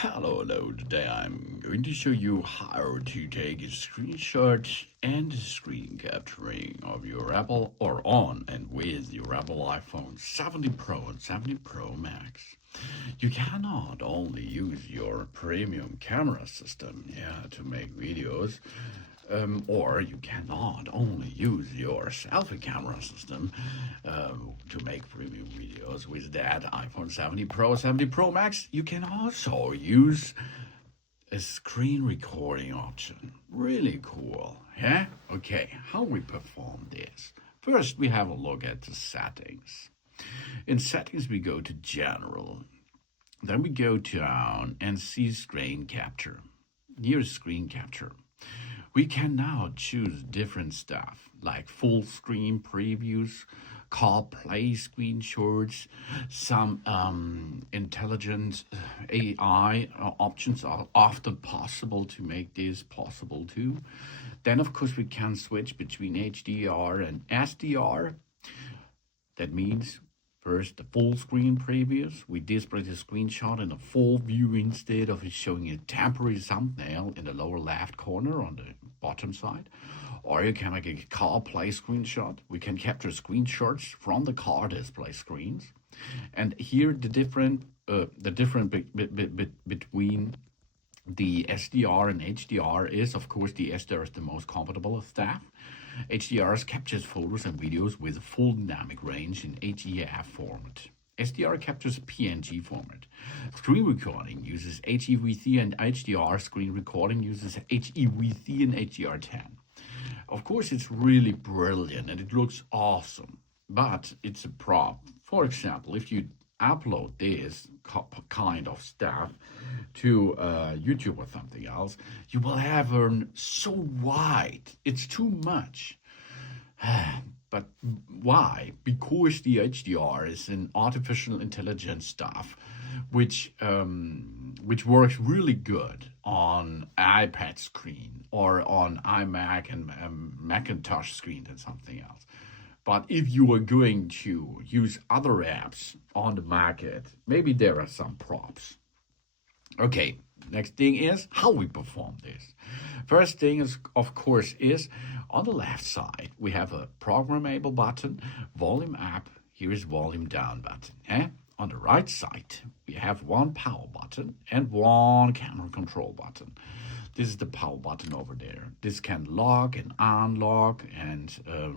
Hello, today I'm going to show you how to take a screenshot and screen capturing of your Apple or on and with your Apple iPhone 70 Pro and 70 Pro Max. You cannot only use your premium camera system to make videos, or you cannot only use your selfie camera system to make premium videos with that iPhone 70 Pro, 70 Pro Max. You can also use a screen recording option. Really cool, yeah? Okay, how we perform this? First, we have a look at the settings. In settings, we go to General. Then we go down and see Screen Capture. Here's Screen Capture. We can now choose different stuff like full screen previews, call play screenshots, some intelligent AI options are often possible to make this possible too. Then, of course, we can switch between HDR and SDR. That means first, the full screen previews. We display the screenshot in a full view instead of showing a temporary thumbnail in the lower left corner on the bottom side. Or you can make a car play screenshot. We can capture screenshots from the car display screens. And here the difference between the SDR and HDR is, of course, the SDR is the most compatible stuff. HDR captures photos and videos with a full dynamic range in HEIF format. SDR captures PNG format. Screen recording uses HEVC and HDR. Screen recording uses HEVC and HDR10. Of course, it's really brilliant and it looks awesome, but it's a problem. For example, if you upload this kind of stuff to YouTube or something else, you will have so wide. It's too much. But why? Because the HDR is an artificial intelligence stuff, which works really good on iPad screen or on iMac and Macintosh screen and something else. But if you are going to use other apps on the market, maybe there are some props. Okay, next thing is how we perform this. First thing is, of course, is on the left side, we have a programmable button, volume up, here is volume down button. On the right side, we have one power button and one camera control button. This is the power button over there. This can lock and unlock and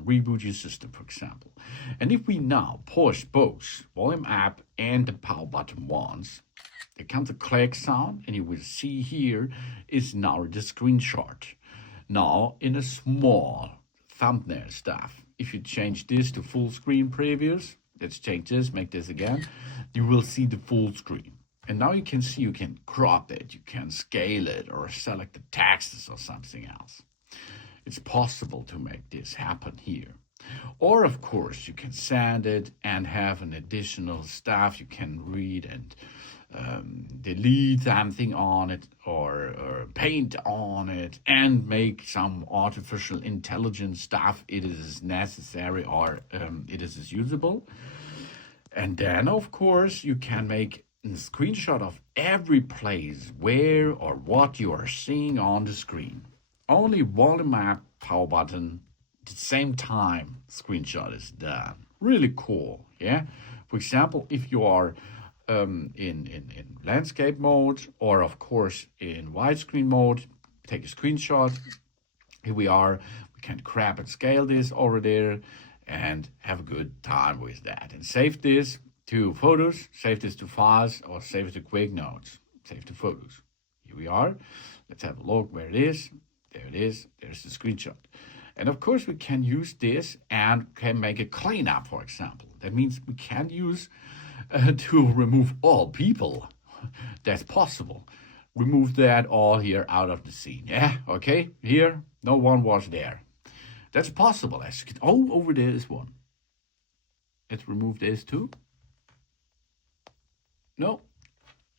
reboot your system, for example. And if we now push both volume up and the power button once, there comes a click sound, and you will see here is now the screenshot. Now in a small thumbnail stuff. If you change this to full screen previews, let's change this, make this again, you will see the full screen. And now you can see you can crop it, you can scale it, or select the texts or something else. It's possible to make this happen here. Or, of course, you can send it and have an additional stuff you can read and delete something on it or paint on it and make some artificial intelligence stuff it is necessary or it is usable. And then, of course, you can make a screenshot of every place where or what you are seeing on the screen. Only volume up, power button, at the same time screenshot is done. Really cool, yeah? For example, if you are in landscape mode or, of course, in widescreen mode, take a screenshot. Here we are. We can grab and scale this over there and have a good time with that. And save this to photos, save this to files, or save it to quick notes. Save to photos. Here we are. Let's have a look where it is. There it is. There's the screenshot. And of course, we can use this and can make a cleanup, for example. That means we can use to remove all people. That's possible. Remove that all here out of the scene. Yeah, okay? Here, no one was there. That's possible. As you can, oh, over there is one. Let's remove this too. No,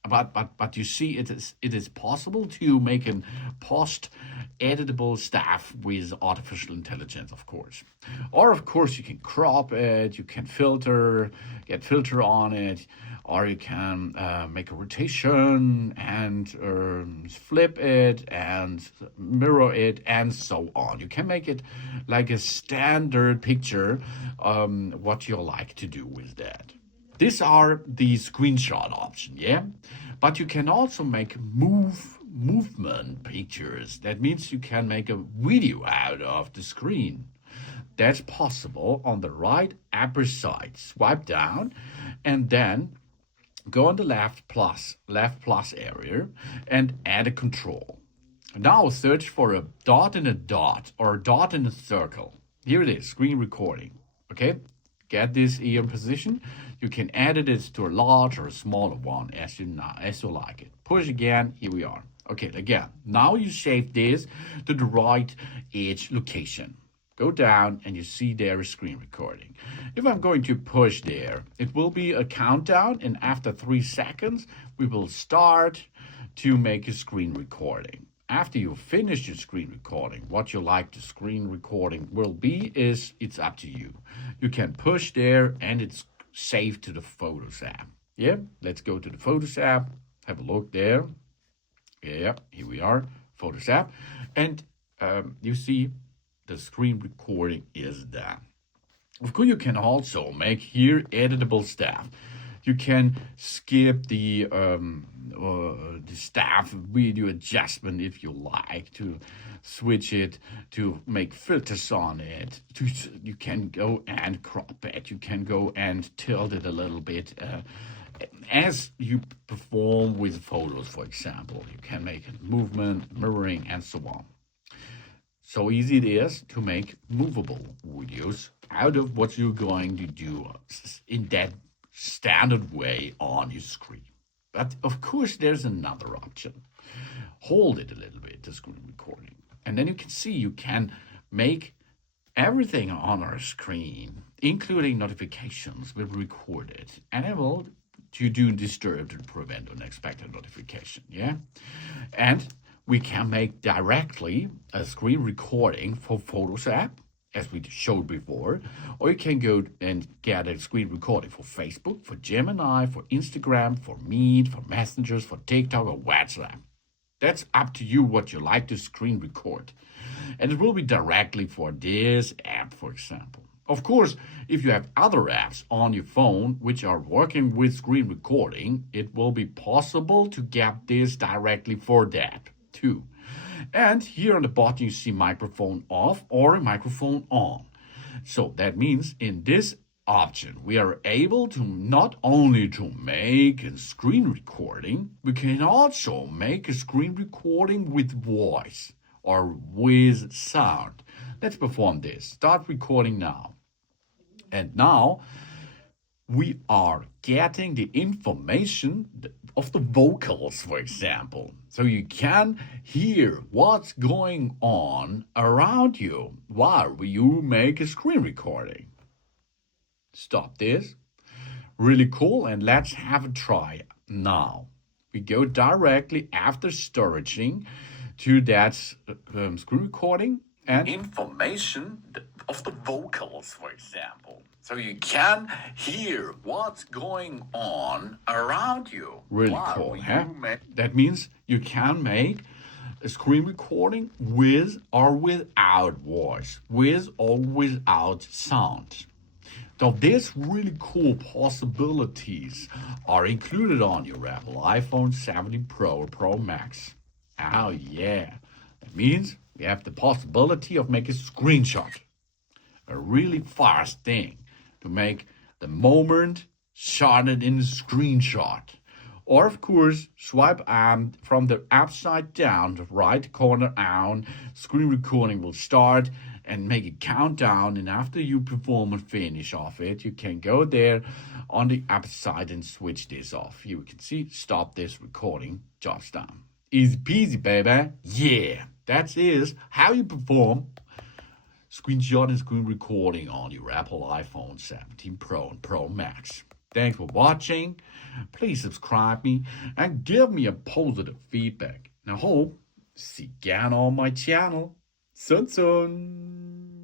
but you see, it is possible to make a post-editable stuff with artificial intelligence, of course. Or of course you can crop it, you can get filter on it, or you can make a rotation and flip it and mirror it and so on. You can make it like a standard picture, what you like to do with that. These are the screenshot option, yeah? But you can also make movement pictures. That means you can make a video out of the screen. That's possible on the right upper side. Swipe down and then go on the left plus area and add a control. Now search for a dot in a dot or a dot in a circle. Here it is, screen recording. Okay, get this here in position. You can edit it to a large or a smaller one as you like it. Push again, here we are. Okay, again, now you save this to the right edge location. Go down and you see there is screen recording. If I'm going to push there, it will be a countdown, and after 3 seconds, we will start to make a screen recording. After you finish your screen recording, what you like the screen recording will be is it's up to you. You can push there and it's saved to the Photos app. Yeah, let's go to the Photos app, have a look there. Yeah, here we are, Photos app. And you see the screen recording is done. Of course, you can also make here editable stuff. You can skip the staff video adjustment if you like to switch it to make filters on it. You can go and crop it. You can go and tilt it a little bit as you perform with photos, for example. You can make it movement, mirroring, and so on. So easy it is to make movable videos out of what you're going to do in that standard way on your screen. But of course, there's another option. Hold it a little bit, the screen recording. And then you can see you can make everything on our screen, including notifications, will record it. And it will do disturb to prevent unexpected notification, yeah? And we can make directly a screen recording for Photos app, as we showed before, or you can go and get a screen recording for Facebook, for Gemini, for Instagram, for Meet, for Messengers, for TikTok, or WhatsApp. That's up to you what you like to screen record. And it will be directly for this app, for example. Of course, if you have other apps on your phone which are working with screen recording, it will be possible to get this directly for that too. And here on the bottom you see microphone off or microphone on. So that means in this option we are able to not only to make a screen recording, we can also make a screen recording with voice or with sound. Let's perform this. Start recording now. And now we are getting the information of the vocals, for example. So you can hear what's going on around you while you make a screen recording. Stop this. Really cool, and let's have a try now. We go directly after storaging to that screen recording and information of the vocals, for example. So you can hear what's going on around you. Really cool, huh? That means you can make a screen recording with or without voice, with or without sound. So these really cool possibilities are included on your Apple iPhone 17 Pro or Pro Max. Oh yeah, that means we have the possibility of making a screenshot. A really fast thing to make the moment shotted in a screenshot. Or of course, swipe from the upside down, the right corner down, screen recording will start and make a countdown, and after you perform and finish off it, you can go there on the upside and switch this off. You can see, stop this recording, job's done. Easy peasy, baby. Yeah, that is how you perform screenshot and screen recording on your Apple iPhone 17 Pro and Pro Max. Thanks for watching. Please subscribe me and give me a positive feedback. And I hope see you again on my channel. Soon soon.